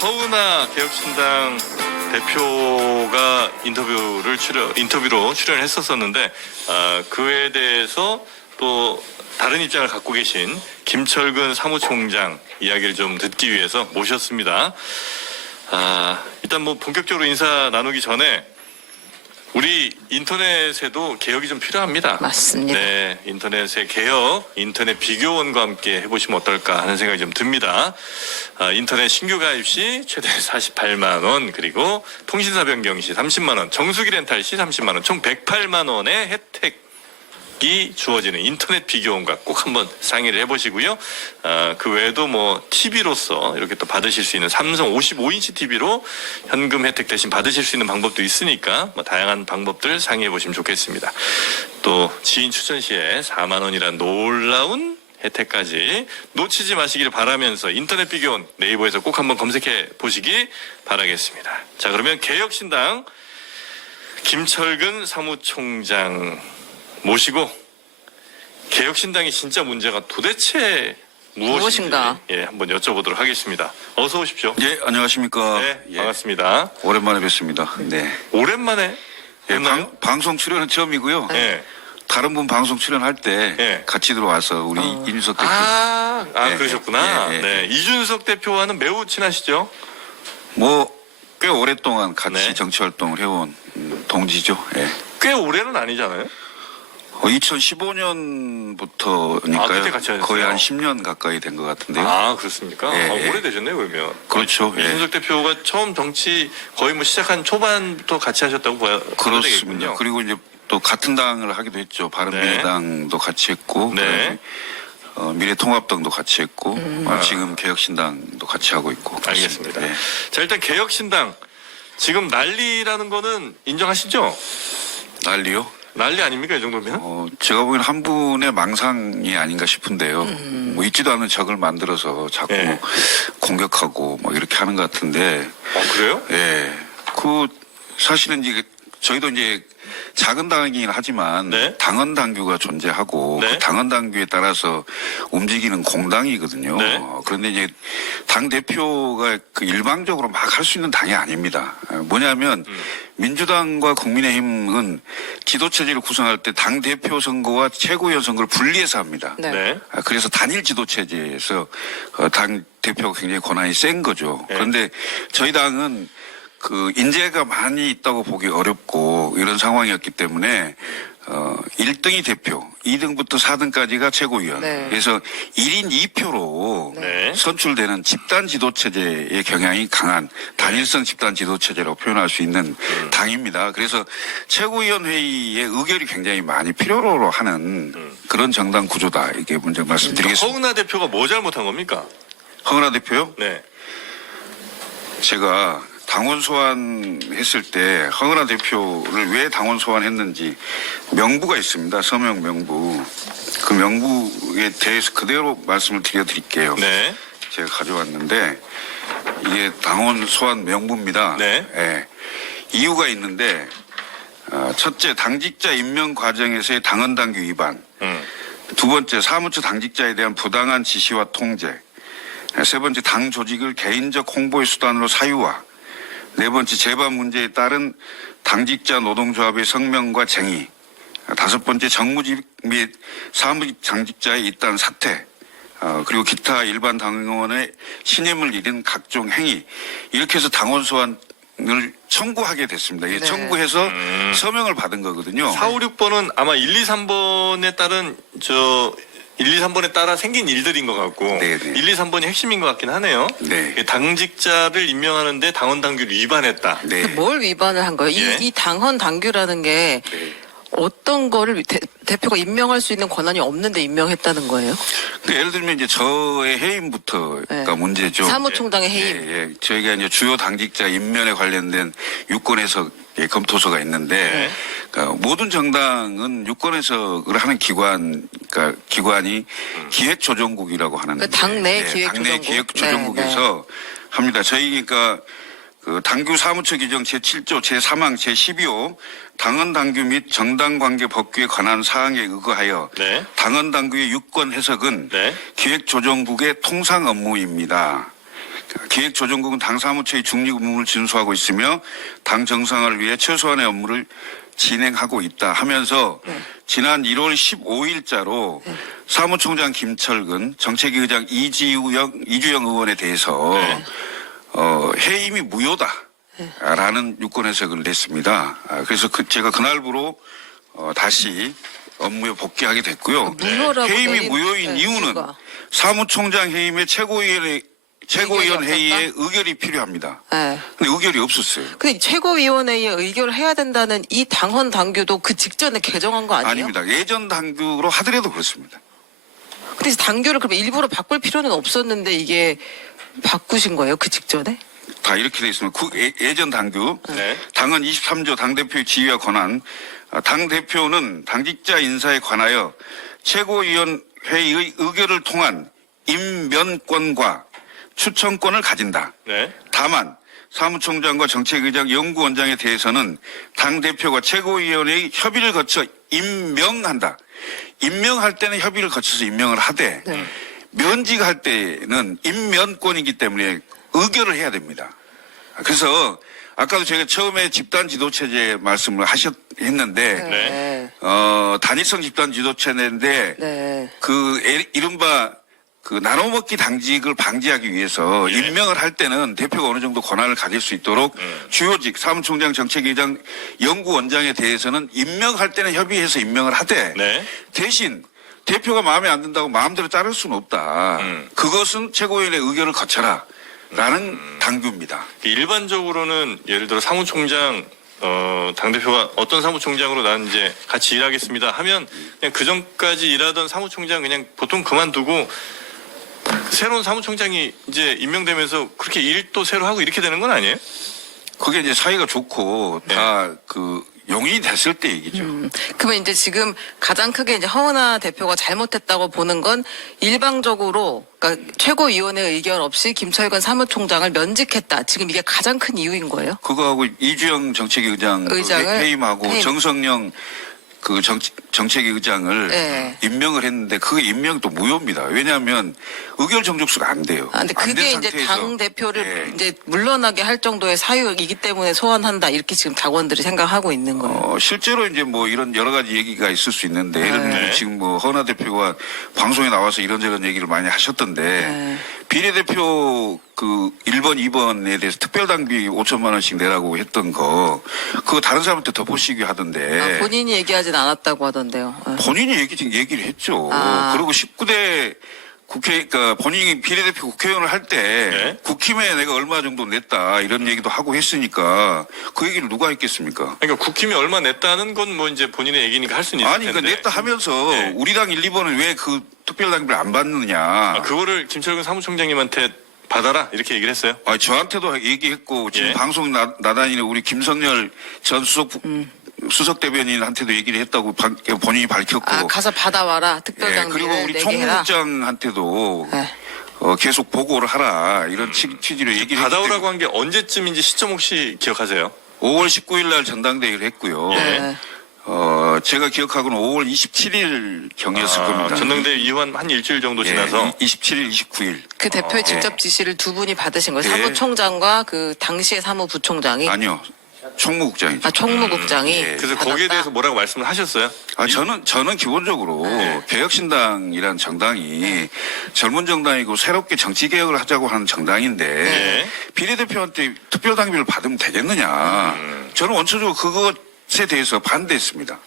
허은하 개혁신당 대표가 인터뷰로 출연을 했었었는데 그에 대해서 또 다른 입장을 갖고 계신 김철근 사무총장 이야기를 좀 듣기 위해서 모셨습니다. 일단 뭐 본격적으로 인사 나누기 전에 우리 인터넷에도 개혁이 좀 필요합니다. 맞습니다. 네, 인터넷의 개혁, 인터넷 비교원과 함께 해보시면 어떨까 하는 생각이 좀 듭니다. 인터넷 신규 가입 시 최대 48만 원, 그리고 통신사 변경 시 30만 원, 정수기 렌탈 시 30만 원, 총 108만 원의 혜택이 주어지는 인터넷 비교원과 꼭 한번 상의를 해보시고요. 그 외에도 뭐 TV로서 이렇게 또 받으실 수 있는 삼성 55인치 TV로 현금 혜택 대신 받으실 수 있는 방법도 있으니까 뭐 다양한 방법들 상의해 보시면 좋겠습니다. 또 지인 추천 시에 4만 원이란 놀라운 혜택까지 놓치지 마시기를 바라면서 인터넷 비교원 네이버에서 꼭 한번 검색해 보시기 바라겠습니다. 자, 그러면 개혁신당 김철근 사무총장 모시고 개혁신당의 진짜 문제가 도대체 무엇인가? 예, 한번 여쭤보도록 하겠습니다. 어서 오십시오. 예, 안녕하십니까. 네, 예, 반갑습니다. 오랜만에 뵙습니다. 네. 오랜만에 예, 방송 출연은 처음이고요. 네. 다른 분 방송 출연할 때 예. 같이 들어와서 우리 이준석 대표. 네. 예, 그러셨구나. 예, 예. 네, 이준석 대표와는 매우 친하시죠? 뭐 꽤 오랫동안 같이 네. 정치 활동을 해온 동지죠. 예. 꽤 오래는 아니잖아요. 2015년부터니까요. 그때 같이 하셨어요? 거의 한 10년 가까이 된 것 같은데요. 그렇습니까? 예, 예. 오래되셨네요, 그러면. 그렇죠. 예. 이준석 대표가 처음 정치 거의 뭐 시작한 초반부터 같이 하셨다고 봐야 그렇습니다. 되겠군요. 그리고 이제 또 같은 당을 하기도 했죠. 바른미래당도 같이 했고, 네. 미래통합당도 같이 했고, 지금 개혁신당도 같이 하고 있고. 알겠습니다. 네. 자, 일단 개혁신당 지금 난리라는 거는 인정하시죠? 난리요? 난리 아닙니까, 이 정도면? 제가 보기엔 한 분의 망상이 아닌가 싶은데요. 뭐 있지도 않은 적을 만들어서 자꾸 예. 공격하고 막 이렇게 하는 것 같은데. 그래요? 예. 사실은 이제 저희도 이제 작은 당이긴 하지만 네. 당헌 당규가 존재하고 네. 그 당헌 당규에 따라서 움직이는 공당이거든요. 네. 그런데 이제 당 대표가 그 일방적으로 막 할 수 있는 당이 아닙니다. 뭐냐면 민주당과 국민의힘은 지도체제를 구성할 때 당 대표 선거와 최고위원 선거를 분리해서 합니다. 네. 네. 그래서 단일 지도체제에서 당 대표가 굉장히 권한이 센 거죠. 네. 그런데 저희 당은 그 인재가 많이 있다고 보기 어렵고 이런 상황이었기 때문에 1등이 대표, 2등부터 4등까지가 최고위원. 네. 그래서 1인 2표로 네. 선출되는 집단 지도체제의 경향이 강한 단일성 집단 지도체제라고 표현할 수 있는 당입니다. 그래서 최고위원 회의의 의결이 굉장히 많이 필요로 하는 그런 정당 구조다. 이게 먼저 말씀드리겠습니다. 허은하 대표가 뭐 잘못한 겁니까? 허은하 대표요? 네. 제가 당원 소환했을 때 허은하 대표를 왜 당원 소환했는지 명부가 있습니다. 서명 명부. 그 명부에 대해서 그대로 말씀을 드릴게요. 네. 제가 가져왔는데 이게 당원 소환 명부입니다. 네. 예. 이유가 있는데 첫째, 당직자 임명 과정에서의 당헌 당규 위반. 두 번째, 사무처 당직자에 대한 부당한 지시와 통제. 세 번째, 당 조직을 개인적 홍보의 수단으로 사유화. 네 번째, 재반 문제에 따른 당직자 노동조합의 성명과 쟁의. 다섯 번째, 정무직 및 사무직 당직자의 잇따른 사퇴. 그리고 기타 일반 당원의 신임을 잃은 각종 행위. 이렇게 해서 당원 소환을 청구하게 됐습니다. 이게 네. 청구해서 서명을 받은 거거든요. 4, 5, 6번은 아마 1, 2, 3번에 따른 1, 2, 3번에 따라 생긴 일들인 것 같고 네네. 1, 2, 3번이 핵심인 것 같긴 하네요. 네. 당직자를 임명하는데 당헌 당규를 위반했다. 네. 뭘 위반을 한 거예요? 예. 이 당헌 당규라는 게 네. 어떤 거를 대표가 임명할 수 있는 권한이 없는데 임명했다는 거예요? 예를 들면 이제 저의 해임부터가 네. 문제죠. 사무총장의 해임. 예. 저희가 이제 주요 당직자 임면에 관련된 유권 해석의 검토서가 있는데 네. 그러니까 모든 정당은 유권 해석을 하는 기관이 기획조정국이라고 하는 그러니까 당내 기획조정국. 당내 기획조정국에서 합니다. 저희 그러니까 그 당규 사무처 규정 제7조 제3항 제12호 당헌 당규 및 정당 관계 법규에 관한 사항에 의거하여 네. 당헌 당규의 유권 해석은 네. 기획조정국의 통상 업무입니다. 기획조정국은 당 사무처의 중립 의무를 준수하고 있으며 당 정상화를 위해 최소한의 업무를 진행하고 있다 하면서 지난 1월 15일자로 사무총장 김철근, 정책위 의장 이주영 의원에 대해서 해임이 무효다라는 유권 해석을 냈습니다. 그래서 제가 그날부로 다시 업무에 복귀하게 됐고요. 무효라고 해임이 내린- 무효인 네, 이유는 이유가. 사무총장 해임에 최고위원 회의의 없었다? 의결이 필요합니다. 네. 근데 의결이 없었어요. 근데 최고위원회에 의결을 해야 된다는 이 당헌 당규도 그 직전에 개정한 거 아니에요? 아닙니다. 예전 당규로 하더라도 그렇습니다. 근데 당규를 그럼 일부러 바꿀 필요는 없었는데 이게 바꾸신 거예요? 그 직전에? 다 이렇게 돼 있습니다. 예전 당규, 네. 당헌 23조 당대표의 지위와 권한, 당대표는 당직자 인사에 관하여 최고위원회의 의결을 통한 임면권과 추천권을 가진다. 네. 다만 사무총장과 정책의장, 연구원장에 대해서는 당대표가 최고위원회의 협의를 거쳐 임명한다. 임명할 때는 협의를 거쳐서 임명을 하되 네. 면직할 때는 임면권이기 때문에 의결을 해야 됩니다. 그래서 아까도 제가 처음에 집단 지도체제 말씀을 했는데 네. 단일성 집단 지도체제인데 네. 이른바 나눠먹기 당직을 방지하기 위해서 예. 임명을 할 때는 대표가 어느 정도 권한을 가질 수 있도록 주요직, 사무총장, 정책위장, 연구원장에 대해서는 임명할 때는 협의해서 임명을 하되 네. 대신 대표가 마음에 안 든다고 마음대로 자를 수는 없다. 그것은 최고위원회 의결을 거쳐라. 라는 당규입니다. 일반적으로는 예를 들어 사무총장 당대표가 어떤 사무총장으로 나는 이제 같이 일하겠습니다 하면 그냥 그 전까지 일하던 사무총장 그냥 보통 그만두고 새로운 사무총장이 이제 임명되면서 그렇게 일도 새로 하고 이렇게 되는 건 아니에요? 그게 이제 사이가 좋고 네. 다 용인이 됐을 때 얘기죠. 그러면 이제 지금 가장 크게 이제 허은하 대표가 잘못했다고 보는 건 일방적으로 그러니까 최고위원회 의견 없이 김철근 사무총장을 면직했다. 지금 이게 가장 큰 이유인 거예요? 그거하고 이주영 정책위 의장 의장을 해임하고 해임. 정성영 정책위 의장을 네. 임명을 했는데 그 임명이 또 무효입니다. 왜냐하면 의결 정족수가 안 돼요. 근데 안 된 그게 이제 상태에서. 당 대표를 네. 이제 물러나게 할 정도의 사유이기 때문에 소환한다 이렇게 지금 당원들이 생각하고 있는 거예요. 실제로 이제 이런 여러 가지 얘기가 있을 수 있는데 예를 들면 네. 지금 허은하 대표가 방송에 나와서 이런저런 얘기를 많이 하셨던데 네. 비례대표 1번, 2번에 대해서 특별당비 5천만 원씩 내라고 했던 거 그거 다른 사람한테 덮어씌기 하던데 본인이 얘기하진 않았다고 하던데요. 본인이 얘기를 했죠. 아. 그리고 19대 그러니까 본인이 비례대표 국회의원을 할 때 네. 국힘에 내가 얼마 정도 냈다 이런 얘기도 하고 했으니까 그 얘기를 누가 했겠습니까? 그러니까 국힘이 얼마 냈다는 건 뭐 이제 본인의 얘기니까 할 수는 있을 아니, 텐데. 그러니까 냈다 하면서 네. 우리 당 1, 2번은 왜 그 특별당비를 안 받느냐. 그거를 김철근 사무총장님한테 받아라 이렇게 얘기를 했어요. 저한테도 얘기했고 지금 예. 방송 나다니는 우리 김성열 전 수석 대변인한테도 얘기를 했다고 본인이 밝혔고. 가서 받아와라 예, 특별당비를 그리고 우리 내게 해라. 총무국장한테도 네. 계속 보고를 하라 이런 취지로 얘기를 받아오라고 한 게 언제쯤인지 시점 혹시 기억하세요? 5월 19일 날 전당대회를 했고요. 예. 제가 기억하고는 5월 27일 경이었을 겁니다. 전당대회 이후 한 일주일 정도 예, 지나서 27일, 29일. 그 대표의 직접 지시를 두 분이 받으신 거예요. 네. 사무총장과 그 당시의 사무부총장이 아니요. 총무국장이죠. 총무국장이 예. 그래서 받았다. 거기에 대해서 뭐라고 말씀을 하셨어요? 저는 기본적으로 네. 개혁신당이란 정당이 젊은 정당이고 새롭게 정치개혁을 하자고 하는 정당인데 네. 비례대표한테 특별당비를 받으면 되겠느냐. 저는 원초적으로 그것에 대해서 반대했습니다.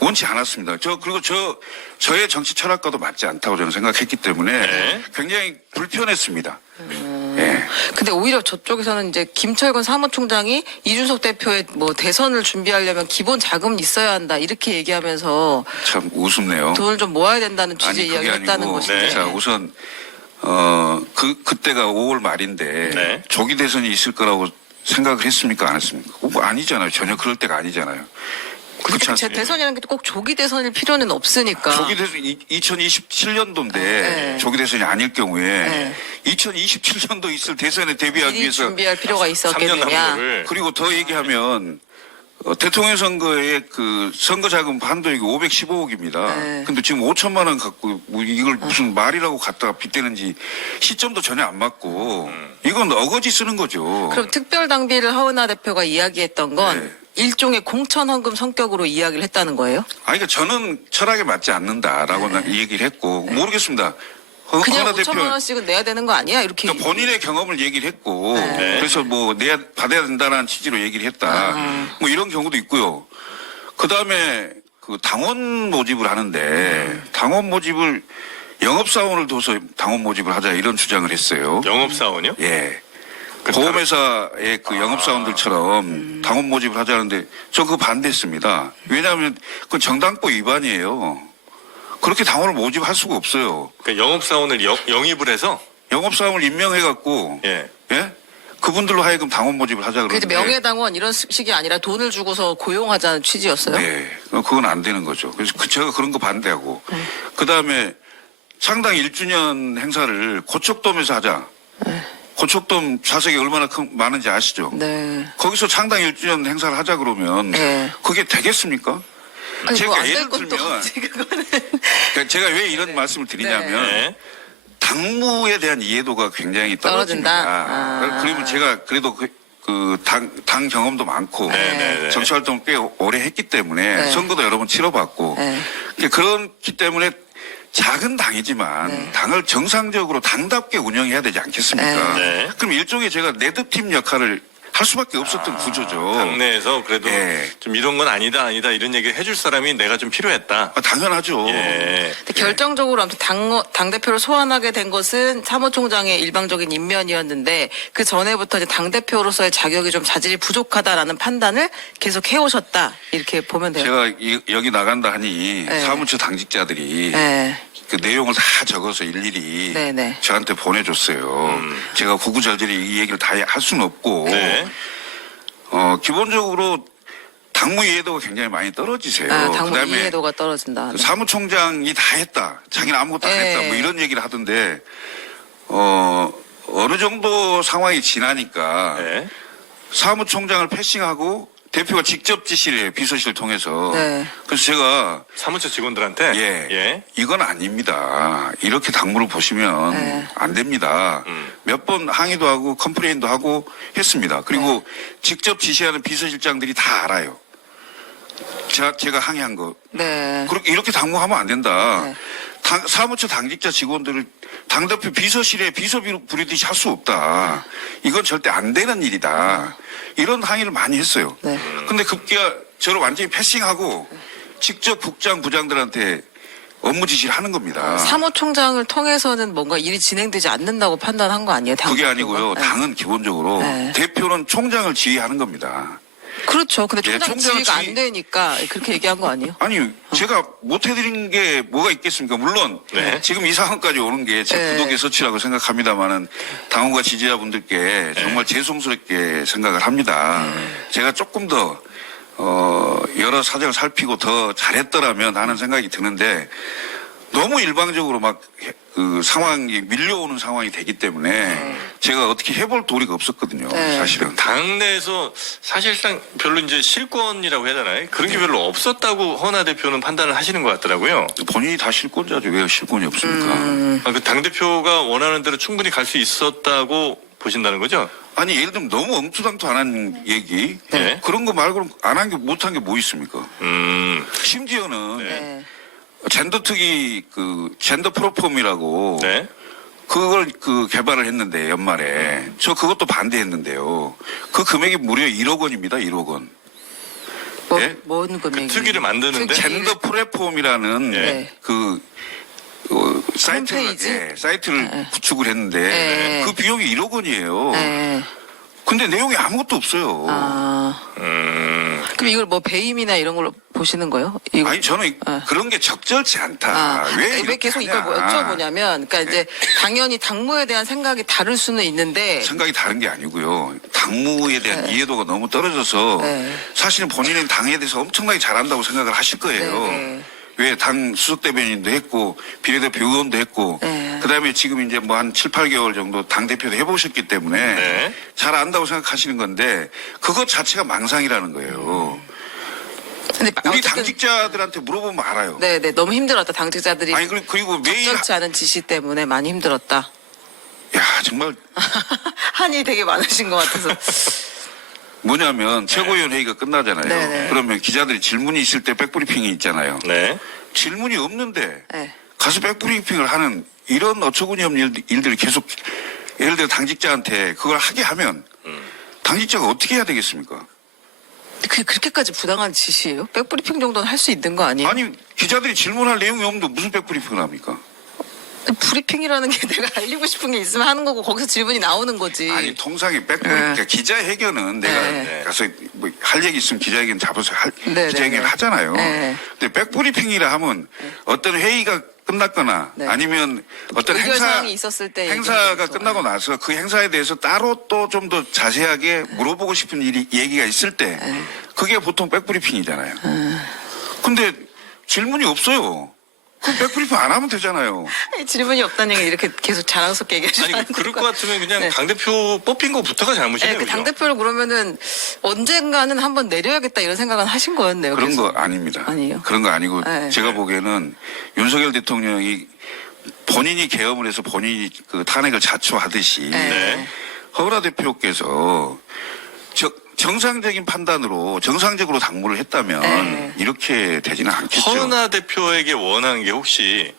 원치 않았습니다. 그리고 저의 정치 철학과도 맞지 않다고 저는 생각했기 때문에 네. 굉장히 불편했습니다. 예. 근데 오히려 저쪽에서는 이제 김철근 사무총장이 이준석 대표의 뭐 대선을 준비하려면 기본 자금이 있어야 한다 이렇게 얘기하면서 참 우습네요. 돈을 좀 모아야 된다는 취지의 아니, 그게 이야기를 했다는 아니고, 것인데. 네. 자, 우선, 그때가 5월 말인데, 네. 조기 대선이 있을 거라고 생각을 했습니까? 안 했습니까? 아니잖아요. 전혀 그럴 때가 아니잖아요. 그렇지 제 않습니까? 대선이라는 게 꼭 조기 대선일 필요는 없으니까. 조기 대선 2027년도인데 네. 조기 대선이 아닐 경우에 네. 2027년도 있을 대선에 대비하기 미리 위해서 준비할 필요가 3년 남은 있었겠느냐. 거를 그리고 더 얘기하면 대통령 선거에 그 선거 자금 한도액이 515억입니다. 네. 근데 지금 5천만 원 갖고 뭐 이걸 무슨 말이라고 갖다가 빗대는지 시점도 전혀 안 맞고 이건 어거지 쓰는 거죠. 그럼 특별 당비를 허은하 대표가 이야기했던 건 네. 일종의 공천 헌금 성격으로 이야기를 했다는 거예요? 그러니까 저는 철학에 맞지 않는다라고 이 얘기를 했고 모르겠습니다. 그냥 허은하 5천만 원씩은 내야 되는 거 아니야? 이렇게 그러니까 본인의 경험을 얘기를 했고 네. 그래서 뭐 내야 받아야 된다는 취지로 얘기를 했다. 뭐 이런 경우도 있고요. 그 다음에 그 당원 모집을 하는데 당원 모집을 영업사원을 둬서 당원 모집을 하자 이런 주장을 했어요. 영업사원이요? 예. 보험회사의 그 영업사원들처럼 당원 모집을 하자는데 저 그거 반대했습니다. 왜냐하면 그건 정당법 위반이에요. 그렇게 당원을 모집할 수가 없어요. 그러니까 영업사원을 영입을 해서 영업사원을 임명해갖고 예. 예? 그분들로 하여금 당원 모집을 하자 그래도 그러는데 명예당원 이런 식이 아니라 돈을 주고서 고용하자는 취지였어요? 네, 그건 안 되는 거죠. 그래서 제가 그런 거 반대하고 그 다음에 창당 1주년 행사를 고척돔에서 하자. 고척돔 좌석이 얼마나 많은지 아시죠? 네. 거기서 창당 1주년 행사를 하자 그러면 네. 그게 되겠습니까? 아니, 제가 뭐안될 예를 것도 들면 없지, 그거는. 그러니까 제가 왜 이런 말씀을 드리냐면 네. 당무에 대한 이해도가 굉장히 떨어집니다. 떨어진다? 아. 그러면 제가 그래도 당 경험도 많고 네. 정치 활동을 꽤 오래 했기 때문에 네. 선거도 여러 번 치러봤고 네. 그렇기 때문에 작은 당이지만 네. 당을 정상적으로 당답게 운영해야 되지 않겠습니까? 네. 그럼 일종의 제가 레드팀 역할을 할 수밖에 없었던 구조죠. 당내에서 그래도 예. 좀 이런 건 아니다 이런 얘기를 해줄 사람이 내가 좀 필요했다. 당연하죠. 예. 근데 결정적으로 아무튼 당대표를 소환하게 된 것은 사무총장의 일방적인 임면이었는데 그 전에부터 이제 당대표로서의 자격이 좀 자질이 부족하다라는 판단을 계속 해오셨다. 이렇게 보면 돼요. 제가 여기 나간다 하니 네. 사무처 당직자들이 네. 그 내용을 다 적어서 일일이 네네. 저한테 보내줬어요. 제가 구구절절히 이 얘기를 다 할 수는 없고 네. 기본적으로 당무 이해도가 굉장히 많이 떨어지세요. 당무 그다음에 이해도가 떨어진다. 그 사무총장이 다 했다. 자기는 아무것도 안 네. 했다. 뭐 이런 얘기를 하던데 어느 정도 상황이 지나니까 네. 사무총장을 패싱하고 대표가 직접 지시를 해요. 비서실을 통해서. 네. 그래서 제가 사무처 직원들한테 예. 이건 아닙니다. 이렇게 당무를 보시면 네. 안 됩니다. 몇 번 항의도 하고 컴플레인도 하고 했습니다. 그리고 직접 지시하는 비서실장들이 다 알아요. 제가 항의한 거. 네. 그렇게 이렇게 당무하면 안 된다. 네. 사무처 당직자 직원들을 당대표 비서실에 비서 부리듯이 할 수 없다. 이건 절대 안 되는 일이다. 이런 항의를 많이 했어요. 네. 근데 급기야 저를 완전히 패싱하고 직접 국장 부장들한테 업무 지시를 하는 겁니다. 사무총장을 통해서는 뭔가 일이 진행되지 않는다고 판단한 거 아니에요? 그게 당대표가? 아니고요. 네. 당은 기본적으로 네. 대표는 총장을 지휘하는 겁니다. 그렇죠. 근데 예, 총장 총장은 지위가 지휘- 안 되니까 그렇게 얘기한 거 아니에요? 아니 제가 못해드린 게 뭐가 있겠습니까? 물론 네. 지금 이 상황까지 오는 게 제 네. 부독의 서치라고 생각합니다만은 당원과 지지자분들께 정말 죄송스럽게 생각을 합니다. 제가 조금 더 여러 사정을 살피고 더 잘했더라면 하는 생각이 드는데 너무 일방적으로 막 그 상황이 밀려오는 상황이 되기 때문에 제가 어떻게 해볼 도리가 없었거든요. 네. 사실은. 당내에서 사실상 별로 이제 실권이라고 해야 되나요? 그런 게 별로 없었다고 허은하 대표는 판단을 하시는 것 같더라고요. 본인이 다 실권자죠. 왜 실권이 없습니까? 그 당대표가 원하는 대로 충분히 갈 수 있었다고 보신다는 거죠? 아니 예를 들면 너무 엉투당투 안 한 얘기 네. 그런 거 말고는 안 한 게 못한 게 뭐 있습니까? 음. 심지어는 네. 젠더 특위 그 젠더 프로폼이라고 네. 그걸 개발을 했는데 연말에 저 그것도 반대했는데요. 그 금액이 무려 1억 원입니다. 1억 원. 예? 뭔 금액이? 특위를 만드는데 젠더 플랫폼이라는 네. 사이트를, 홈페이지? 사이트를 구축을 했는데 네. 그 비용이 1억 원이에요. 네. 근데 내용이 아무것도 없어요. 아. 그럼 이걸 뭐 배임이나 이런 걸로 보시는 거예요? 이거? 아니 저는 그런 게 적절치 않다. 아, 왜 왜 계속 이걸 뭐 여쭤보냐면, 그러니까 이제 당연히 당무에 대한 생각이 다를 수는 있는데, 생각이 다른 게 아니고요. 당무에 대한 이해도가 너무 떨어져서 네. 사실은 본인은 당에 대해서 엄청나게 잘한다고 생각을 하실 거예요. 네. 왜 당 수석 대변인도 했고 비례대표 의원도 했고 네. 그다음에 지금 이제 뭐 한 7, 8개월 정도 당 대표도 해보셨기 때문에 네. 잘 안다고 생각하시는 건데 그것 자체가 망상이라는 거예요. 근데 우리 어쨌든 당직자들한테 물어보면 알아요. 네네 너무 힘들었다. 당직자들이 아니 그리고 매일 적절치 않은 지시 때문에 많이 힘들었다. 야 정말 한이 되게 많으신 것 같아서. 뭐냐면 최고위원 회의가 끝나잖아요. 네네. 그러면 기자들이 질문이 있을 때 백브리핑이 있잖아요. 네. 질문이 없는데 네. 가서 백브리핑을 하는 이런 어처구니 없는 일들이 계속 예를 들어 당직자한테 그걸 하게 하면 당직자가 어떻게 해야 되겠습니까? 그게 그렇게까지 부당한 지시예요? 백브리핑 정도는 할 수 있는 거 아니에요? 아니 기자들이 질문할 내용이 없는데 무슨 백브리핑을 합니까? 브리핑이라는 게 내가 알리고 싶은 게 있으면 하는 거고 거기서 질문이 나오는 거지. 아니 통상의 그러니까 기자회견은 내가 네. 가서 뭐 할 얘기 있으면 기자회견 잡아서 네, 기자회견 네, 네. 하잖아요. 네. 근데 백브리핑이라 하면 어떤 회의가 끝났거나 네. 아니면 어떤 의결 행사 사항이 있었을 때 행사가 얘기하는 거죠. 끝나고 나서 그 행사에 대해서 따로 또 좀 더 자세하게 물어보고 싶은 얘기가 있을 때 그게 보통 백브리핑이잖아요. 근데 질문이 없어요. 그럼 백브리핑 안 하면 되잖아요. 아니, 질문이 없다는 얘기 이렇게 계속 자랑스럽게 얘기하시면 아니 안 그럴 될 것 같으면 그냥 네. 당대표 뽑힌 것부터가 잘못이네요. 그 그죠? 당대표를 그러면은 언젠가는 한번 내려야겠다 이런 생각은 하신 거였네요. 그런 그래서. 거 아닙니다. 아니에요? 그런 거 아니고 네. 제가 보기에는 윤석열 대통령이 본인이 계엄을 해서 본인이 그 탄핵을 자초하듯이 네. 허은하 대표께서 정상적인 판단으로 정상적으로 당무를 했다면 네. 이렇게 되지는 않겠죠. 허은하 대표에게 원하는 게 혹시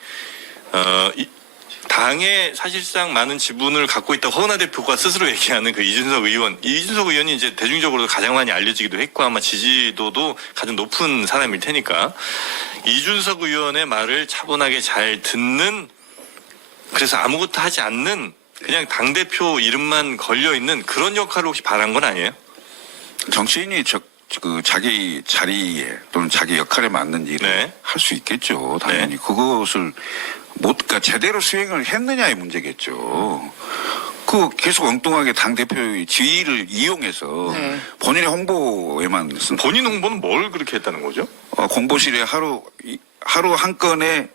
당에 사실상 많은 지분을 갖고 있다고 허은하 대표가 스스로 얘기하는 그 이준석 의원이 이제 대중적으로 가장 많이 알려지기도 했고 아마 지지도도 가장 높은 사람일 테니까 이준석 의원의 말을 차분하게 잘 듣는 그래서 아무것도 하지 않는 그냥 당대표 이름만 걸려있는 그런 역할을 혹시 바란 건 아니에요? 정치인이 그 자기 자리에 또는 자기 역할에 맞는 일을 네. 할 수 있겠죠. 당연히 네. 그것을 그러니까 제대로 수행을 했느냐의 문제겠죠. 그 계속 엉뚱하게 당 대표의 지위를 이용해서 네. 본인의 홍보에만 쓴 본인 홍보는 뭘 그렇게 했다는 거죠? 공보실에 하루 한 건의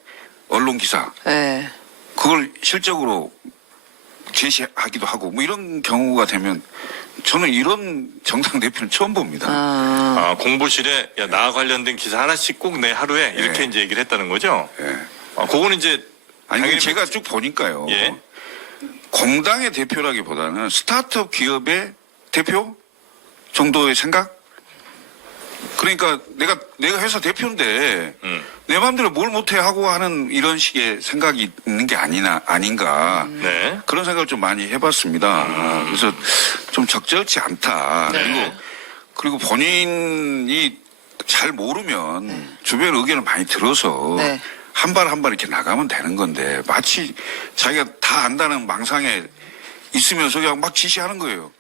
언론 기사 네. 그걸 실적으로 제시하기도 하고 뭐 이런 경우가 되면 저는 이런 정당 대표는 처음 봅니다. 공보실에 야, 나와 관련된 기사 하나씩 꼭 내 하루에 이렇게 네. 이제 얘기를 했다는 거죠? 예. 그거는 이제 아니 당연히 제가 쭉 보니까요. 예. 공당의 대표라기보다는 스타트업 기업의 대표 정도의 생각? 그러니까 내가 회사 대표인데 내 마음대로 뭘 못해 하고 하는 이런 식의 생각이 있는 게 아닌가 네. 그런 생각을 좀 많이 해봤습니다. 그래서 좀 적절치 않다. 네. 그리고 본인이 잘 모르면 주변 의견을 많이 들어서 네. 한 발 한 발 이렇게 나가면 되는 건데 마치 자기가 다 안다는 망상에 있으면서 그냥 막 지시하는 거예요.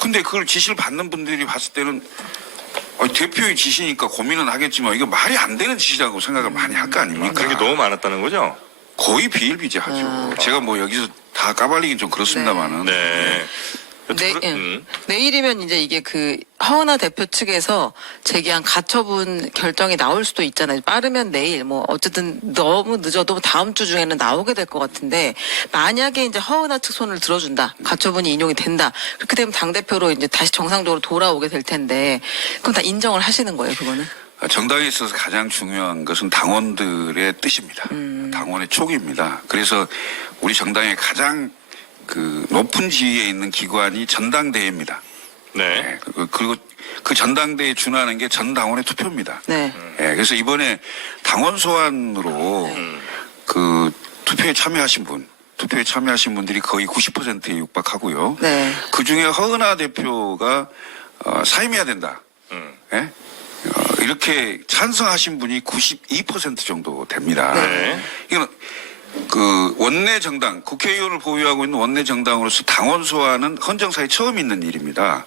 근데 그걸 지시를 받는 분들이 봤을 때는 대표의 지시니까 고민은 하겠지만 이거 말이 안 되는 지시라고 생각을 많이 할 거 아닙니까? 그런 게 너무 많았다는 거죠? 거의 비일비재하죠. 제가 뭐 여기서 다 까발리긴 좀 그렇습니다만은. 네. 내일이면 이제 이게 그 허은하 대표 측에서 제기한 가처분 결정이 나올 수도 있잖아요. 빠르면 내일 뭐 어쨌든 너무 늦어도 다음 주 중에는 나오게 될 것 같은데 만약에 이제 허은하 측 손을 들어준다. 가처분이 인용이 된다. 그렇게 되면 당대표로 이제 다시 정상적으로 돌아오게 될 텐데 그럼 다 인정을 하시는 거예요, 그거는? 정당에 있어서 가장 중요한 것은 당원들의 뜻입니다. 당원의 촉입니다. 그래서 우리 정당의 가장 그 높은 지위에 있는 기관이 전당대회입니다. 네. 네. 그리고 그 전당대회에 준하는 게 전 당원의 투표입니다. 네. 네. 그래서 이번에 당원 소환으로 그 투표에 참여하신 분들이 거의 90%에 육박하고요. 네. 그 중에 허은하 대표가 사임해야 된다. 네? 이렇게 찬성하신 분이 92% 정도 됩니다. 네. 이건 그 원내 정당, 국회의원을 보유하고 있는 원내 정당으로서 당원 소환은 헌정사에 처음 있는 일입니다.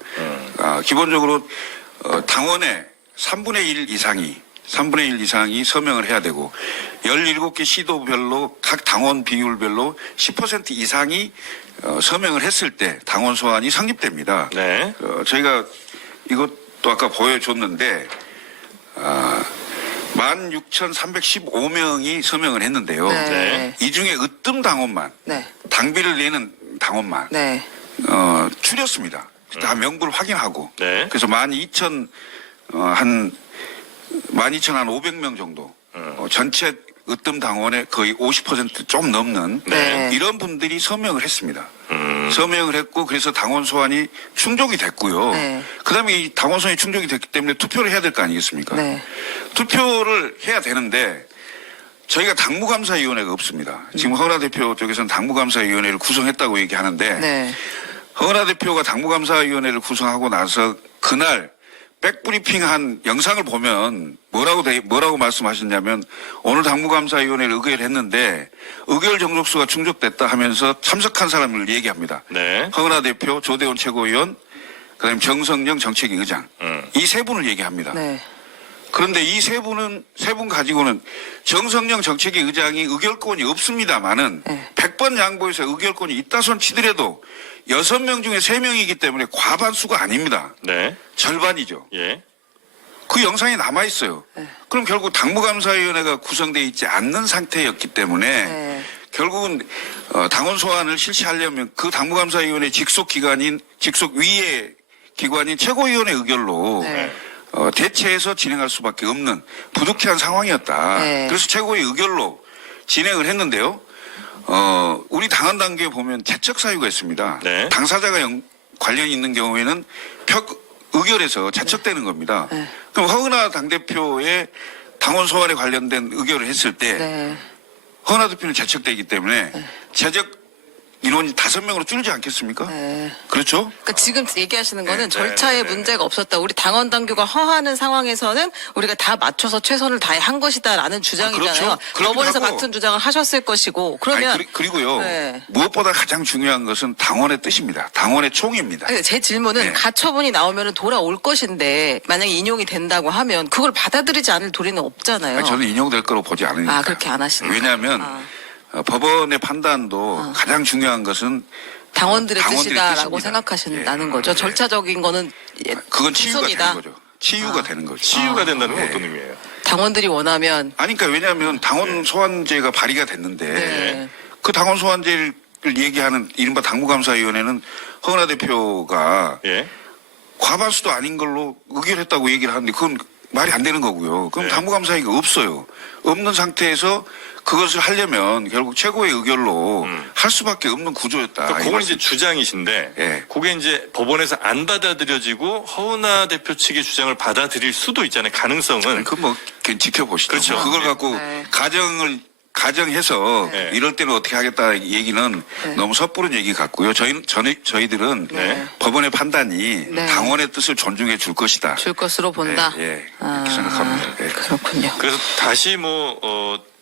기본적으로 당원의 3분의 1 이상이 서명을 해야 되고 17개 시도별로 각 당원 비율별로 10% 이상이 서명을 했을 때 당원 소환이 성립됩니다. 네. 저희가 이것도 아까 보여줬는데 16,315명이 서명을 했는데요. 네. 이 중에 으뜸 당원만, 네. 당비를 내는 당원만 네. 추렸습니다. 다 명부를 확인하고. 네. 그래서 12,000 한 12,500명 정도 전체 으뜸 당원의 거의 50%좀 넘는 네. 이런 분들이 서명을 했습니다. 서명을 했고 그래서 당원 소환이 충족이 됐고요. 네. 그다음에 이 당원 소환이 충족이 됐기 때문에 투표를 해야 될 거 아니겠습니까? 네. 투표를 해야 되는데 저희가 당무감사위원회가 없습니다. 지금 허은하 대표 쪽에서는 당무감사위원회를 구성했다고 얘기하는데 네. 허은하 대표가 당무감사위원회를 구성하고 나서 그날 백브리핑한 영상을 보면 뭐라고 말씀하셨냐면 오늘 당무감사위원회를 의결했는데 의결 정족수가 충족됐다 하면서 참석한 사람을 얘기합니다. 네. 허은하 대표, 조대원 최고위원, 그다음에 정성영 정책위 의장 이 세 분을 얘기합니다. 네. 그런데 이 세 분 가지고는 정성영 정책위 의장이 의결권이 없습니다만은 네. 100번 양보해서 의결권이 있다 손 치더라도 6명 중에 3명이기 때문에 과반수가 아닙니다. 네. 절반이죠. 예. 그 영상이 남아 있어요. 네. 그럼 결국 당무감사위원회가 구성되어 있지 않는 상태였기 때문에 네. 결국은 당원 소환을 실시하려면 그 당무감사위원회 직속 위의 기관인 최고위원회 의결로 네. 대체해서 진행할 수밖에 없는 부득이한 상황이었다. 네. 그래서 최고위 의결로 진행을 했는데요. 우리 당헌 단계에 보면 제척 사유가 있습니다. 네. 당사자가 관련이 있는 경우에는 의결에서 제척되는 겁니다. 네. 그럼 허은하 당대표의 당원 소환에 관련된 의결을 했을 때 네. 허은하 대표는 제척되기 때문에 제적 인원이 5명으로 줄지 않겠습니까? 네. 그렇죠? 그러니까 지금 얘기하시는 거는 네, 절차에 문제가 없었다. 우리 당원 당규가 허하는 상황에서는 우리가 다 맞춰서 최선을 다한 것이다라는 주장이잖아요. 그렇죠. 그렇기도 법원에서 하고. 같은 주장을 하셨을 것이고 그러면 아니, 그리고요. 네. 무엇보다 가장 중요한 것은 당원의 뜻입니다. 당원의 총입니다. 아니, 제 질문은 네. 가처분이 나오면 돌아올 것인데 만약에 인용이 된다고 하면 그걸 받아들이지 않을 도리는 없잖아요. 아니, 저는 인용될 거로 보지 않으니까. 아, 그렇게 안 하시니까. 왜냐하면 법원의 판단도 가장 중요한 것은 당원들의 뜻이다라고 뜻입니다. 생각하신다는 예. 거죠. 예. 절차적인 거는 그건 치유가 우선이다. 되는 거죠. 치유가 되는 거죠. 치유가 된다는 건 네. 어떤 의미예요? 당원들이 원하면 아니, 그러니까 왜냐하면 당원 소환제가 발의가 됐는데 네. 그 당원 소환제를 얘기하는 이른바 당무감사위원회는 허은하 대표가 예. 과반수도 아닌 걸로 의결했다고 얘기를 하는데 그건 말이 안 되는 거고요. 그럼 네. 당무감사위가 없어요. 없는 상태에서 그것을 하려면 결국 최고의 의결로 할 수밖에 없는 구조였다. 그러니까 이 그건 말씀. 이제 주장이신데, 예. 그게 이제 법원에서 안 받아들여지고 허은하 대표 측의 주장을 받아들일 수도 있잖아요. 가능성은. 그뭐 지켜보시죠. 그렇죠. 그걸 갖고 네. 가정해서 네. 이럴 때는 어떻게 하겠다 얘기는 너무 섣부른 얘기 같고요. 저희들은 네. 법원의 판단이 네. 당원의 뜻을 존중해 줄 것이다. 줄 것으로 본다. 예, 그렇게 생각합니다. 예. 그렇군요. 그래서 다시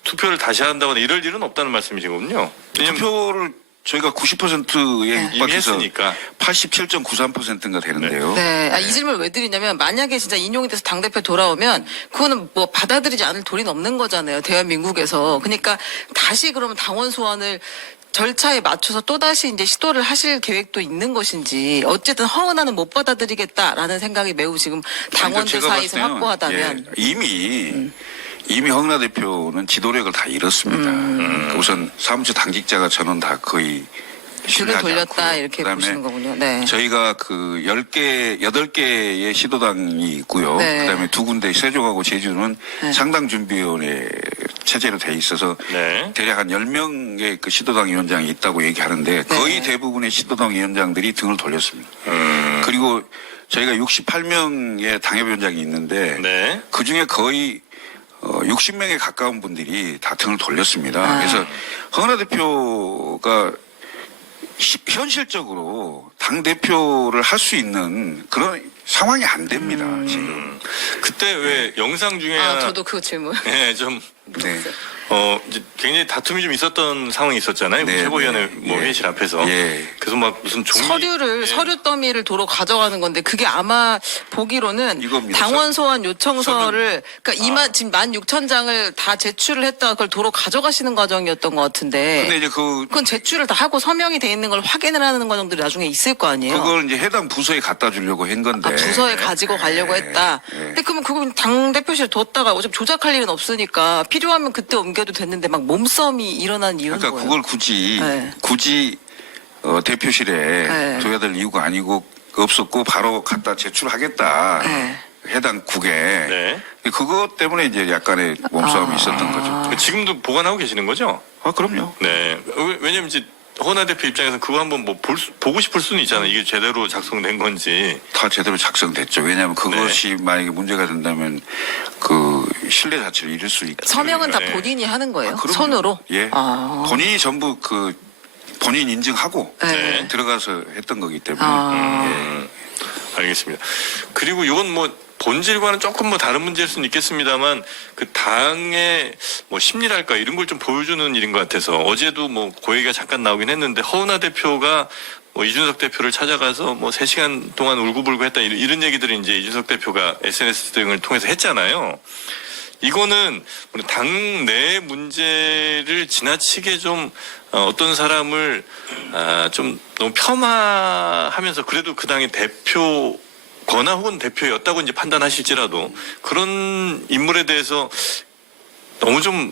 투표를 다시 한다거나 이럴 일은 없다는 말씀이시군요. 왜냐면 투표를 저희가 90%에 네. 이미 육박해서 했으니까. 87.93%가 되는데요. 네. 이 질문을 왜 드리냐면 만약에 진짜 인용이 돼서 당대표 돌아오면 그거는 뭐 받아들이지 않을 도리는 없는 거잖아요. 대한민국에서. 그러니까 다시 그러면 당원 소환을 절차에 맞춰서 또다시 이제 시도를 하실 계획도 있는 것인지 어쨌든 허은하는 못 받아들이겠다라는 생각이 매우 지금 당원들 그러니까 제가 사이에서 봤을 때는, 확고하다면 예, 이미 허은하 대표는 지도력을 다 잃었습니다. 우선 사무처 당직자가 저는 다 거의 줄을 신뢰하지 돌렸다 않고요. 이렇게 그다음에 보시는 거군요. 네. 저희가 그 8개의 시도당이 있고요. 네. 그다음에 2군데 세종하고 제주는 네. 상당준비위원회 체제로 돼 있어서 네. 대략 한 10명의 그 시도당 위원장이 있다고 얘기하는데 거의 대부분의 시도당 위원장들이 등을 돌렸습니다. 그리고 저희가 68명의 당협위원장이 있는데 네. 그중에 거의 60명에 가까운 분들이 다 등을 돌렸습니다. 그래서 허은하 대표가 현실적으로 당대표를 할 수 있는 그런 상황이 안 됩니다, 지금. 그때 왜 영상 중에 저도 그 질문. 예, 좀 네. 이제 굉장히 다툼이 좀 있었던 상황이 있었잖아요. 네, 최고위원회 네. 예. 회의실 앞에서. 예. 그래서 막 무슨 종이 서류를 예. 서류 더미를 도로 가져가는 건데 그게 아마 보기로는 이겁니다. 당원 소환 요청서를 그러니까 지금 16,000장을 다 제출을 했다가 그걸 도로 가져가시는 과정이었던 것 같은데 근데 이제 그건 제출을 다 하고 서명이 돼 있는 걸 확인을 하는 과정들이 나중에 있을 거 아니에요. 그걸 이제 해당 부서에 갖다 주려고 한 건데. 부서에 가지고 가려고 했다. 근데 그러면 그건 당 대표실에 뒀다가 어차피 조작할 일은 없으니까 필요하면 그때 옮겨도 됐는데 막 몸싸움이 일어난 이유는 그러니까 뭐예요? 그걸 굳이 네. 대표실에 네. 둬야 될 이유가 아니고 없었고 바로 갖다 제출하겠다 네. 해당 국에 네. 그것 때문에 이제 약간의 몸싸움이 있었던 거죠. 지금도 보관하고 계시는 거죠? 그럼요. 네. 왜냐면 이제 허은하 대표 입장에서 그거 한번 뭐 보고 싶을 수는 있잖아요. 이게 제대로 작성된 건지. 다 제대로 작성됐죠. 왜냐하면 그것이 만약에 문제가 된다면 그 신뢰 자체를 잃을 수 있고. 서명은 다 네. 본인이 하는 거예요? 그럼요. 손으로? 예. 본인이 전부 그 본인 인증하고 네. 들어가서 했던 거기 때문에. 알겠습니다. 그리고 이건 뭐 본질과는 조금 뭐 다른 문제일 수는 있겠습니다만 그 당의 뭐 심리랄까 이런 걸 좀 보여주는 일인 것 같아서 어제도 뭐 그 얘기가 잠깐 나오긴 했는데 허은하 대표가 뭐 이준석 대표를 찾아가서 뭐 3시간 동안 울고불고 했다 이런 얘기들을 이제 이준석 대표가 SNS 등을 통해서 했잖아요. 이거는 당 내 문제를 지나치게 좀 어떤 사람을 좀 너무 폄하하면서 그래도 그 당의 대표거나 혹은 대표였다고 이제 판단하실지라도 그런 인물에 대해서 너무 좀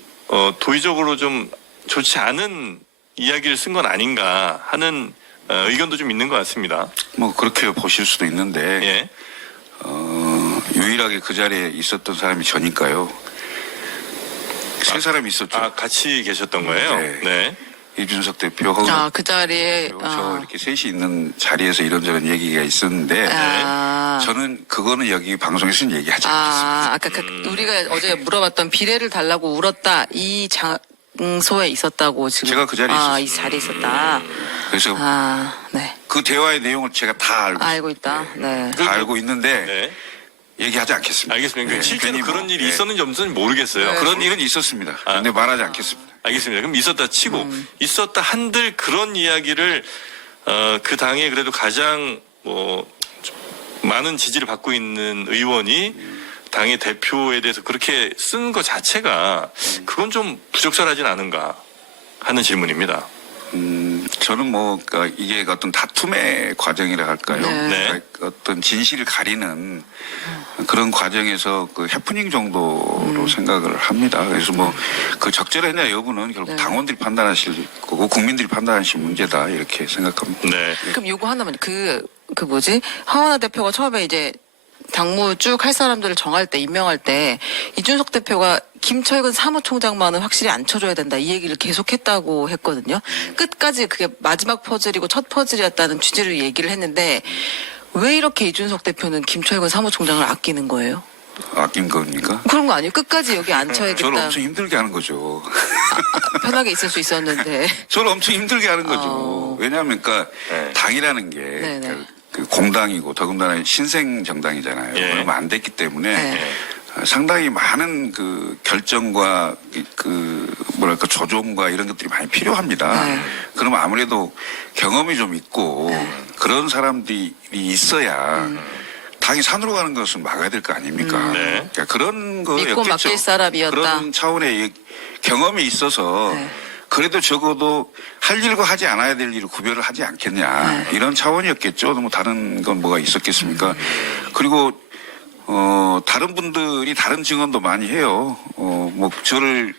도의적으로 좀 좋지 않은 이야기를 쓴 건 아닌가 하는 의견도 좀 있는 것 같습니다. 뭐 그렇게 보실 수도 있는데 예. 유일하게 그 자리에 있었던 사람이 저니까요. 세 사람이 있었죠. 같이 계셨던 거예요? 네. 네. 이준석 대표, 허은하 그 자리에. 대표, 저 이렇게 셋이 있는 자리에서 이런저런 얘기가 있었는데 저는 그거는 여기 방송에서는 얘기하지 않겠습니다. 아까 우리가 어제 물어봤던 비례를 달라고 울었다. 이 장소에 있었다고 지금. 제가 그 자리에 있었어요. 이 자리에 있었다. 그래서 네. 그 대화의 내용을 제가 다 알고 있다. 네. 다 알고 있는데 네. 얘기하지 않겠습니다. 알겠습니다. 네, 실제로 괜히 뭐, 그런 일이 네. 있었는지 없는지 모르겠어요. 그런 일은 있었습니다. 근데 말하지 않겠습니다. 알겠습니다. 그럼 있었다 치고 있었다 한들 그런 이야기를 그 당에 그래도 가장 뭐 많은 지지를 받고 있는 의원이 당의 대표에 대해서 그렇게 쓴 것 자체가 그건 좀 부적절하진 않은가 하는 질문입니다. 저는 뭐 그러니까 이게 어떤 다툼의 과정이라 할까요? 네. 그러니까 어떤 진실을 가리는 그런 과정에서 그 해프닝 정도로 생각을 합니다. 그래서 뭐 그 적절했냐 여부는 결국 당원들이 판단하실 거고 국민들이 판단하실 문제다 이렇게 생각합니다. 네. 그럼 요거 하나만 허은하 대표가 처음에 이제 당무 쭉 할 사람들을 정할 때 임명할 때 이준석 대표가 김철근 사무총장만은 확실히 안 쳐줘야 된다 이 얘기를 계속했다고 했거든요. 끝까지 그게 마지막 퍼즐이고 첫 퍼즐이었다는 취지로 얘기를 했는데 왜 이렇게 이준석 대표는 김철근 사무총장을 아끼는 거예요? 아낀 겁니까? 그런 거 아니에요? 끝까지 여기 앉혀야겠다. 저를 엄청 힘들게 하는 거죠. 편하게 있을 수 있었는데. 저를 엄청 힘들게 하는 거죠. 왜냐하면 그러니까 당이라는 게 네네. 그 공당이고 더군다나 신생 정당이잖아요. 예. 그러면 안 됐기 때문에 네. 상당히 많은 그 결정과 그 뭐랄까 조정과 이런 것들이 많이 필요합니다. 네. 그러면 아무래도 경험이 좀 있고 그런 사람들이 있어야 당이 산으로 가는 것은 막아야 될 거 아닙니까? 네. 그러니까 그런 거였겠죠. 믿고 맡길 사람이었다. 그런 차원의 경험이 있어서 네. 그래도 적어도 할 일과 하지 않아야 될 일을 구별을 하지 않겠냐 이런 차원이었겠죠. 뭐 다른 건 뭐가 있었겠습니까? 그리고 다른 분들이 다른 증언도 많이 해요. 뭐 저를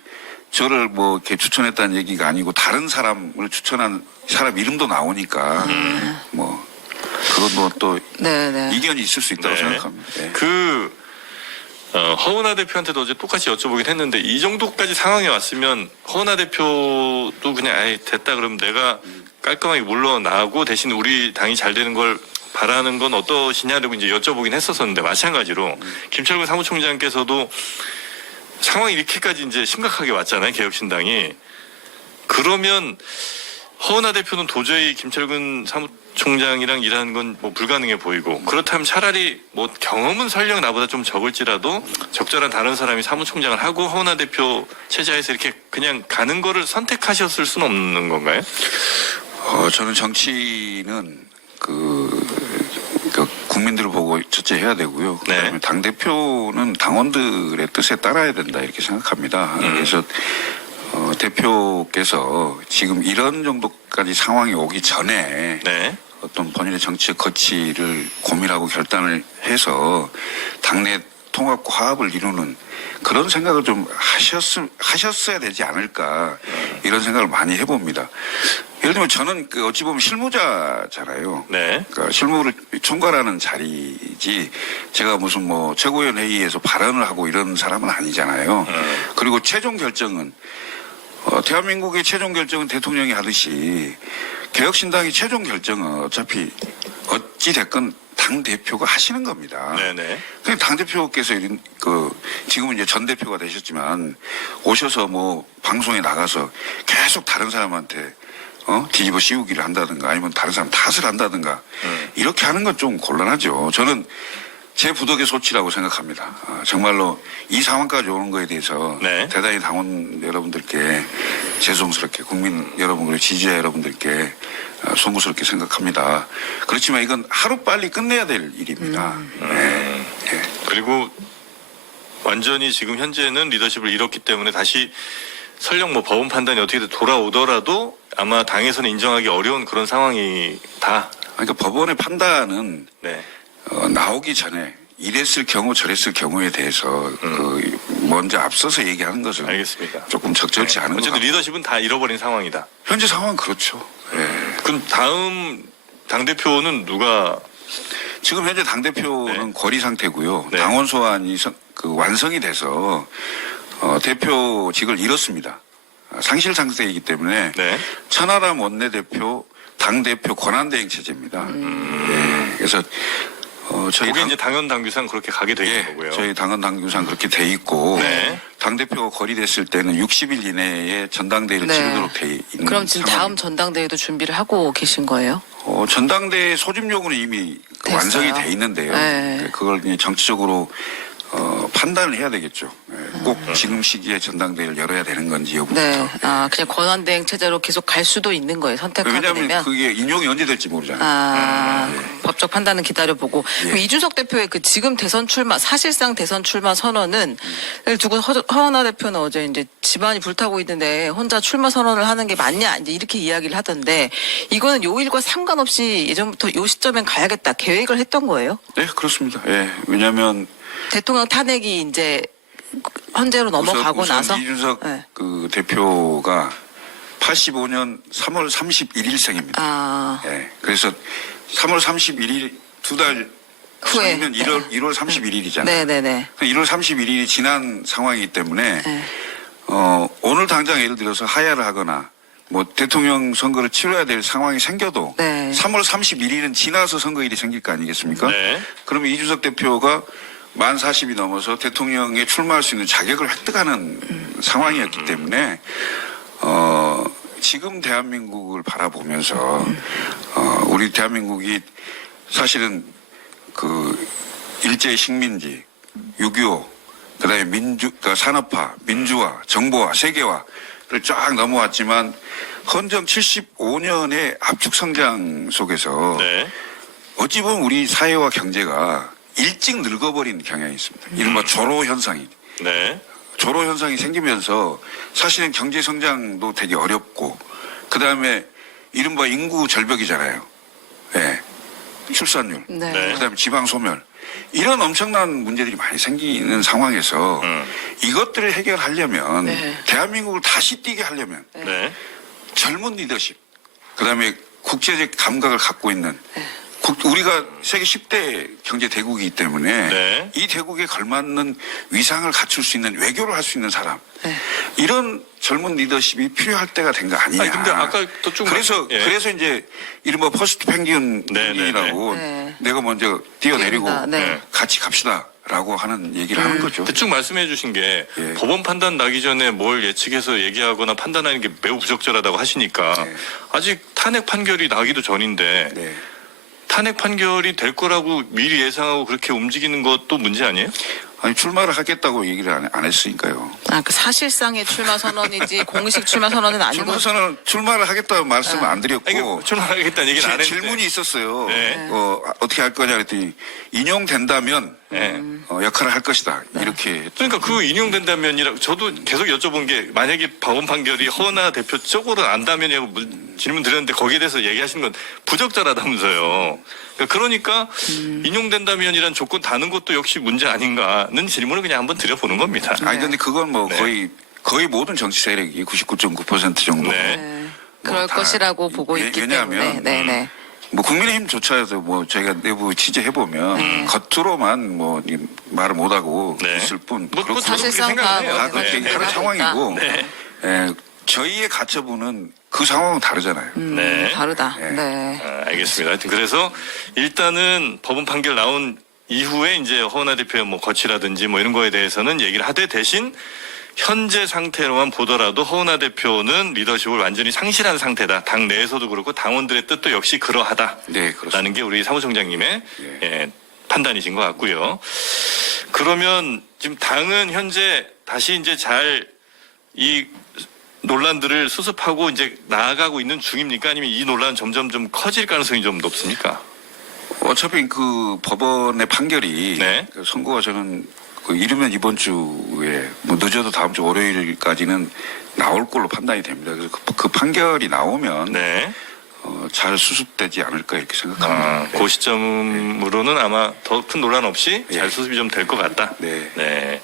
뭐 이렇게 추천했다는 얘기가 아니고 다른 사람을 추천한 사람 이름도 나오니까 뭐 그건 뭐 또 네네. 이견이 있을 수 있다고 네. 생각합니다. 네. 허은하 대표한테도 어제 똑같이 여쭤보긴 했는데 이 정도까지 상황이 왔으면 허은하 대표도 그냥 됐다 그러면 내가 깔끔하게 물러나고 대신 우리 당이 잘 되는 걸 바라는 건 어떠시냐고 이제 여쭤보긴 했었었는데 마찬가지로 김철근 사무총장께서도 상황이 이렇게까지 이제 심각하게 왔잖아요. 개혁신당이. 그러면 허은하 대표는 도저히 김철근 사무총장이랑 일하는 건 뭐 불가능해 보이고 그렇다면 차라리 뭐 경험은 설령 나보다 좀 적을지라도 적절한 다른 사람이 사무총장을 하고 허은하 대표 체제에서 이렇게 그냥 가는 거를 선택하셨을 수는 없는 건가요? 저는 정치는 국민들을 보고 첫째 해야 되고요. 네. 그다음에 당 대표는 당원들의 뜻에 따라야 된다 이렇게 생각합니다. 그래서 대표께서 지금 이런 정도까지 상황이 오기 전에 네. 어떤 본인의 정치적 거취를 고민하고 결단을 해서 당내 통합과 화합을 이루는 그런 생각을 좀 하셨어야 되지 않을까 이런 생각을 많이 해봅니다. 예를 들면 저는 어찌 보면 실무자잖아요. 네. 그러니까 실무를 총괄하는 자리지 제가 무슨 뭐 최고위원 회의에서 발언을 하고 이런 사람은 아니잖아요. 그리고 최종 결정은 대한민국의 최종 결정은 대통령이 하듯이 개혁신당의 최종 결정은 어차피 어찌 됐건 당 대표가 하시는 겁니다. 네네. 당 대표께서 지금은 이제 전 대표가 되셨지만 오셔서 뭐 방송에 나가서 계속 다른 사람한테 뒤집어 씌우기를 한다든가 아니면 다른 사람 탓을 한다든가 이렇게 하는 건 좀 곤란하죠. 저는 제 부덕의 소치라고 생각합니다. 정말로 이 상황까지 오는 거에 대해서 네. 대단히 당원 여러분들께 죄송스럽게 국민 여러분 그리고 지지자 여러분들께 송구스럽게 생각합니다. 그렇지만 이건 하루빨리 끝내야 될 일입니다. 네. 네. 그리고 완전히 지금 현재는 리더십을 잃었기 때문에 다시 설령 뭐 법원 판단이 어떻게 돌아오더라도 아마 당에서는 인정하기 어려운 그런 상황이다. 그러니까 법원의 판단은 네. 나오기 전에 이랬을 경우 저랬을 경우에 대해서 먼저 앞서서 얘기하는 것은 알겠습니다. 조금 적절치 않은 것 어쨌든 같아요. 리더십은 다 잃어버린 상황이다. 현재 상황은 그렇죠. 네. 그럼 다음 당대표는 누가 지금 현재 당대표는 네. 거리 상태고요. 네. 당원 소환이 완성이 돼서 대표직을 잃었습니다. 상실 상태이기 때문에 네. 천하람 원내대표 당대표 권한대행 체제입니다. 네. 그래서 저희 그게 이제 당연 당규상 그렇게 가게 되는 거고요. 저희 당헌 당규상 그렇게 돼 있고 네. 당대표가 거리됐을 때는 60일 이내에 전당대회를 네. 치르도록 돼 있는 그럼 지금 상황입니다. 다음 전당대회도 준비를 하고 계신 거예요? 전당대회 소집 요구는 이미 됐어요. 완성이 돼 있는데요. 네. 그걸 이제 정치적으로 판단을 해야 되겠죠. 꼭 지금 시기에 전당대회를 열어야 되는 건지 여부부터. 네. 그냥 권한대행 체제로 계속 갈 수도 있는 거예요. 선택하게 왜냐하면 되면. 그게 인용이 언제 될지 모르잖아요. 법적 판단은 기다려보고. 그럼 이준석 대표의 그 지금 대선 출마, 사실상 대선 출마 선언은 두고 허은하 대표는 어제 이제 집안이 불타고 있는데 혼자 출마 선언을 하는 게 맞냐 이제 이렇게 이야기를 하던데 이거는 요일과 상관없이 예전부터 요 시점엔 가야겠다 계획을 했던 거예요? 네, 그렇습니다. 예. 왜냐하면 대통령 탄핵이 이제 헌재로 넘어가고 우선 나서 이준석 네. 대표가 85년 3월 31일생입니다. 예. 그래서 3월 31일 두 달 후에. 후면 1월 31일이잖아요. 네네네. 1월 31일이 지난 상황이기 때문에 네. 오늘 당장 예를 들어서 하야를 하거나 뭐 대통령 선거를 치러야 될 상황이 생겨도 네. 3월 31일은 지나서 선거일이 생길 거 아니겠습니까? 네. 그러면 이준석 대표가 만 40이 넘어서 대통령에 출마할 수 있는 자격을 획득하는 상황이었기 때문에 지금 대한민국을 바라보면서 우리 대한민국이 사실은 일제 식민지 6.25 그다음에 그러니까 산업화, 민주화, 정보화, 세계화를 쫙 넘어왔지만 헌정 75년의 압축 성장 속에서 네. 어찌 보면 우리 사회와 경제가 일찍 늙어버린 경향이 있습니다. 이른바 조로 현상이. 네. 조로 현상이 생기면서 사실은 경제 성장도 되게 어렵고 그다음에 이른바 인구 절벽이잖아요. 예. 출산율. 네. 네. 그다음에 지방 소멸. 이런 엄청난 문제들이 많이 생기는 상황에서 이것들을 해결하려면 네. 대한민국을 다시 뛰게 하려면 네. 젊은 리더십, 그다음에 국제적 감각을 갖고 있는 우리가 세계 10대 경제 대국이기 때문에 네. 이 대국에 걸맞는 위상을 갖출 수 있는 외교를 할 수 있는 사람 네. 이런 젊은 리더십이 필요할 때가 된 거 아니냐. 아니, 근데 아까 또 쭉 그래서 이제 이른바 퍼스트 펭귄이라고 네. 내가 먼저 뛰어내리고 뛰어낸다. 네. 같이 갑시다라고 하는 얘기를 하는 거죠. 대충 말씀해 주신 게 예. 법원 판단 나기 전에 뭘 예측해서 얘기하거나 판단하는 게 매우 부적절하다고 하시니까 네. 아직 탄핵 판결이 나기도 전인데 네. 탄핵 판결이 될 거라고 미리 예상하고 그렇게 움직이는 것도 문제 아니에요? 아니 출마를 하겠다고 얘기를 안 했으니까요. 그 사실상의 출마 선언이지 공식 출마 선언은 아니고. 출마를 하겠다고 말씀을 안 드렸고 아니, 출마하겠다는 얘기는 안 했는데 질문이 있었어요. 네. 어떻게 할 거냐 그랬더니 인용된다면 네. 역할을 할 것이다. 이렇게 했죠. 그러니까 그 인용된다면이라 저도 계속 여쭤본 게 만약에 법원 판결이 허은하 대표 쪽으로 안다면이라고 질문 드렸는데 거기에 대해서 얘기하시는 건 부적절하다면서요. 그러니까 인용된다면이란 조건 다는 것도 역시 문제 아닌가는 질문을 그냥 한번 드려보는 겁니다. 아니 근데 그건 뭐 네. 거의 모든 정치 세력이 99.9% 정도. 네. 네. 그럴 뭐 다- 것이라고 보고 있기 왜냐하면 때문에. 네네. 뭐 국민의힘조차도 뭐 저희가 내부 취재해 보면 겉으로만 뭐 말을 못하고 네. 있을 뿐 뭐 그렇고 사실상 그렇게 다 생각을 해요. 다 그렇게 네. 하는 상황이고 네. 저희의 가처분은 그 상황은 다르잖아요. 네. 다르다. 네. 네. 알겠습니다. 하여튼 그래서 일단은 법원 판결 나온 이후에 이제 허은하 대표의 뭐 거취라든지 뭐 이런 거에 대해서는 얘기를 하되 대신 현재 상태로만 보더라도 허은하 대표는 리더십을 완전히 상실한 상태다. 당 내에서도 그렇고 당원들의 뜻도 역시 그러하다. 네, 그렇습니다. 라는 게 우리 사무총장님의 판단이신 것 같고요. 그러면 지금 당은 현재 다시 이제 잘 이 논란들을 수습하고 이제 나아가고 있는 중입니까? 아니면 이 논란은 점점 좀 커질 가능성이 좀 높습니까? 어차피 그 법원의 판결이 네. 그 선고가 저는 그 이르면 이번 주에 뭐 늦어도 다음 주 월요일까지는 나올 걸로 판단이 됩니다. 그래서 그 판결이 나오면 네. 잘 수습되지 않을까 이렇게 생각합니다. 그 시점으로는 아마 더 큰 논란 없이 잘 예. 수습이 좀 될 것 같다. 네.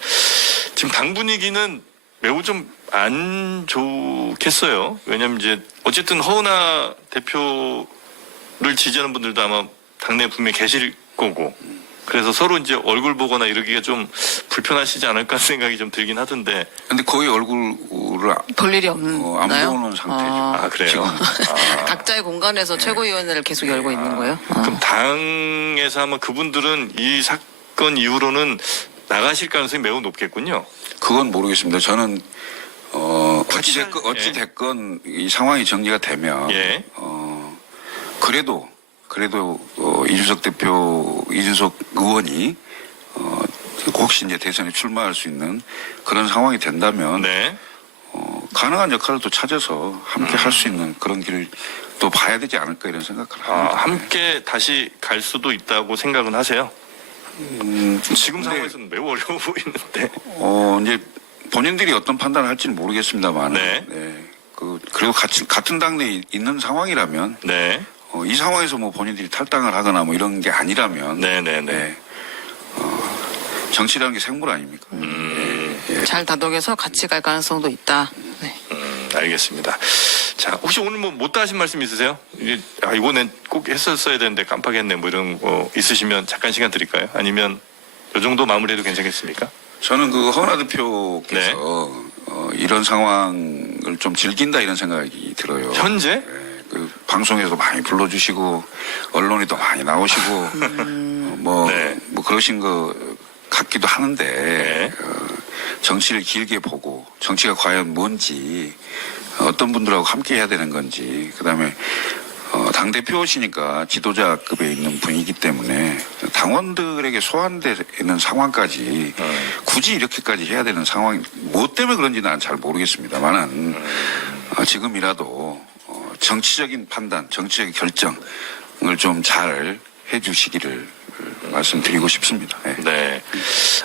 지금 당 분위기는 매우 좀 안 좋겠어요. 왜냐면 이제 어쨌든 허은하 대표를 지지하는 분들도 아마 당내에 분명히 계실 거고. 그래서 서로 이제 얼굴 보거나 이러기가 좀 불편하시지 않을까 생각이 좀 들긴 하던데. 근데 거의 얼굴을 볼 일이 안 없나요? 보는 상태죠. 아, 그래요? 지금. 각자의 공간에서 최고위원회를 계속 열고 있는 거예요? 그럼 당에서 아마 그분들은 이 사건 이후로는 나가실 가능성이 매우 높겠군요. 그건 모르겠습니다. 저는 어찌 예. 됐건 이 상황이 정리가 되면 예. 그래도 이준석 의원이 혹시 이제 대선에 출마할 수 있는 그런 상황이 된다면 네. 가능한 역할을 또 찾아서 함께 할 수 있는 그런 길을 또 봐야 되지 않을까 이런 생각을 합니다. 함께 다시 갈 수도 있다고 생각은 하세요? 지금 근데- 상황에서는 매우 어려워 보이는데. 이제 본인들이 어떤 판단을 할지는 모르겠습니다만, 네. 그리고 같은 당내에 있는 상황이라면, 네. 이 상황에서 뭐 본인들이 탈당을 하거나 뭐 이런 게 아니라면, 네네네. 정치라는 게 생물 아닙니까? 잘 다독여서 같이 갈 가능성도 있다. 네. 알겠습니다. 자, 혹시 오늘 뭐 못다 하신 말씀 있으세요? 이거는 꼭 했었어야 되는데 깜빡했네 뭐 이런 거 있으시면 잠깐 시간 드릴까요? 아니면 이 정도 마무리해도 괜찮겠습니까? 저는 그 허은하 대표께서 이런 상황을 좀 즐긴다 이런 생각이 들어요. 현재? 그 방송에서 많이 불러주시고 언론에도 많이 나오시고 뭐 네. 그러신 거 같기도 하는데 네. 정치를 길게 보고 정치가 과연 뭔지 어떤 분들하고 함께 해야 되는 건지 그다음에 당 대표시니까 지도자급에 있는 분이기 때문에 당원들에게 소환되는 상황까지 굳이 이렇게까지 해야 되는 상황 뭐 때문에 그런지는 난 잘 모르겠습니다만은 지금이라도 정치적인 판단, 정치적인 결정을 좀 잘 해주시기를 말씀드리고 싶습니다. 네. 네.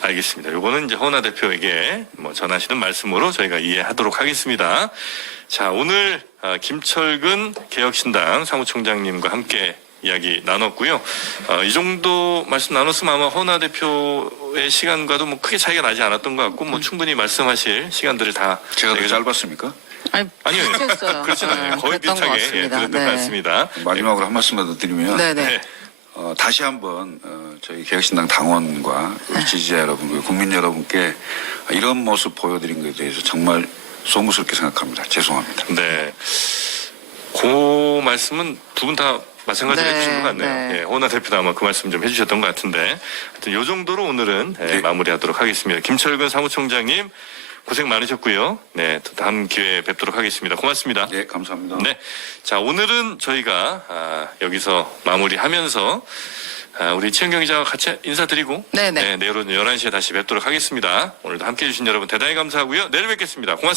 알겠습니다. 요거는 이제 허은하 대표에게 뭐 전하시는 말씀으로 저희가 이해하도록 하겠습니다. 자, 오늘 김철근 개혁신당 사무총장님과 함께 이야기 나눴고요. 이 정도 말씀 나눴으면 아마 허은하 대표의 시간과도 뭐 크게 차이가 나지 않았던 것 같고 뭐 충분히 말씀하실 시간들을 다 제가 더 저희가- 짧았습니까? 아니요. 비슷했어요. 그렇진 않아요. 거의 그랬던 것 비슷하게 같습니다. 들었던 것 네. 같습니다. 마지막으로 한 말씀만 더 드리면 네네. 네. 다시 한번 저희 개혁신당 당원과 우리 지지자 여러분, 우리 국민 여러분께 이런 모습 보여드린 것에 대해서 정말 소무스럽게 생각합니다. 죄송합니다. 네. 그 말씀은 두 분 다 마찬가지로 네, 해주신 것 같네요. 네. 예, 허은하 대표도 아마 그 말씀 좀 해주셨던 것 같은데. 하여튼 요 정도로 오늘은 네. 마무리하도록 하겠습니다. 김철근 사무총장님 고생 많으셨고요. 네, 또 다음 기회에 뵙도록 하겠습니다. 고맙습니다. 네, 감사합니다. 네. 자, 오늘은 저희가 여기서 마무리하면서 우리 최은경 기자와 같이 인사드리고 네네. 네, 내일은 11시에 다시 뵙도록 하겠습니다. 오늘도 함께해 주신 여러분 대단히 감사하고요. 내일 뵙겠습니다. 고맙습니다.